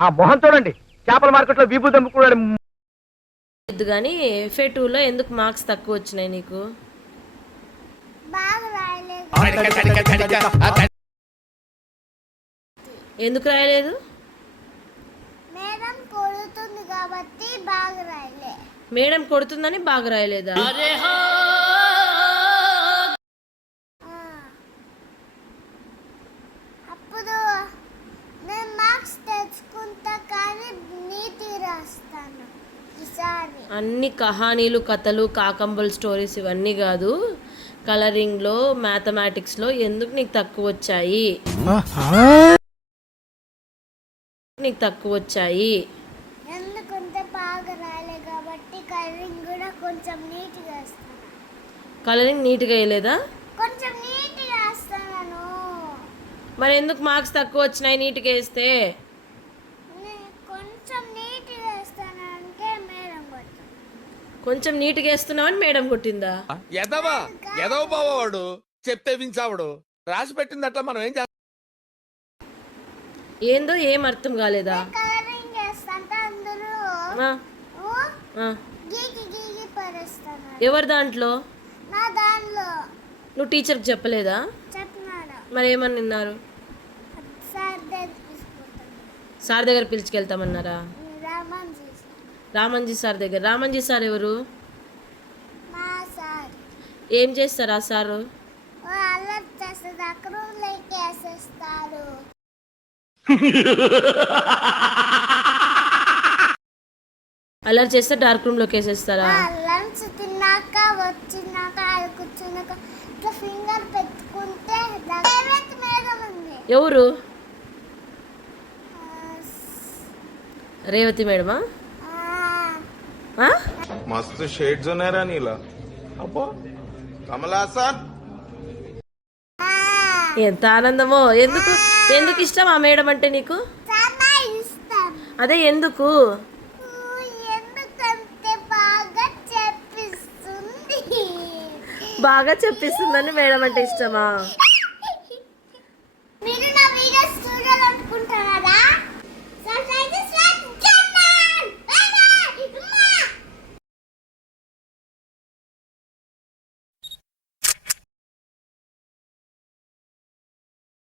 ఆ మొహం చూడండి, చేపల మార్కెట్లో వీపు దంపుకున్నాడు. కానీ FA2లో ఎందుకు మార్క్స్ తక్కువ వచ్చినాయి నీకు? ఎందుకు రాయలేదు? మేడం కొడుతుందని బాగా రాయలేదా? అన్ని కహానీలు, కథలు, కాకంబుల్ స్టోరీస్ ఇవన్నీ కాదు. కలరింగ్లో, మ్యాథమెటిక్స్లో ఎందుకు నీకు తక్కువ వచ్చాయి? ఎందుకంటే బాగా రాయలే కాబట్టి కలరింగ్ కూడా కొంచెం నీట్గా వేస్తాను. కలరింగ్ నీట్గా వేయలేదా? కొంచెం నీట్గా వేస్తాను. మరి ఎందుకు మార్క్స్ తక్కువ వచ్చినాయి నీట్గా వేస్తే? కొంచెం నీట్గా వేస్తాను అంటే మేడం కొట్టింది. కొంచెం నీట్గా వేస్తున్నావని మేడం కొట్టిందా? ఎదవ బావాడు చెప్తే వించావుడు రాసి పెట్టింది అట్లా మనం ఏం చేస్తాం? ఏందో ఏం అర్థం కాలేదా? కలరింగ్ వేస్తాంటే అందరూ గీకి గీకి పరేస్తాను. ఎవరి దాంట్లో? నా దాంట్లో. నువ్వు టీచర్కి చెప్పలేదా? చెప్పినాడు. మరి ఏమని నిన్నారు? సార్ దగ్గర పిలుచుకెళ్తామన్నారా? రామంజీ సార్ దగ్గర. రామంజీ సార్ ఎవరు? ఏం చేస్తారు ఆ సారు? అల్లరి చేస్తారు, అక్కడ వేసేస్తారు. అల్లరి చేస్తే డార్క్ రూమ్ లోకి వేసేస్తారా? లంచ్ తిన్నాక వచ్చినాక కూర్చున్నాక ఇట్లా ఫింగర్ పెట్టుకుంటే మేడం ఉంది. ఎవరు? రేవతి మేడమా? मस्त शेड्स ఉన్నాయి రా నీలా. అబ్బో కమలాసన్ ఎంత ఆనందమో. ఎందుకు ఎందుకు ఇష్టం ఆ మేడం అంటే నీకు? చాలా ఇష్టం. అదే ఎందుకు? ఎందుకంటే బాగా చెప్పిస్తుందని మేడం అంటే ఇష్టమా?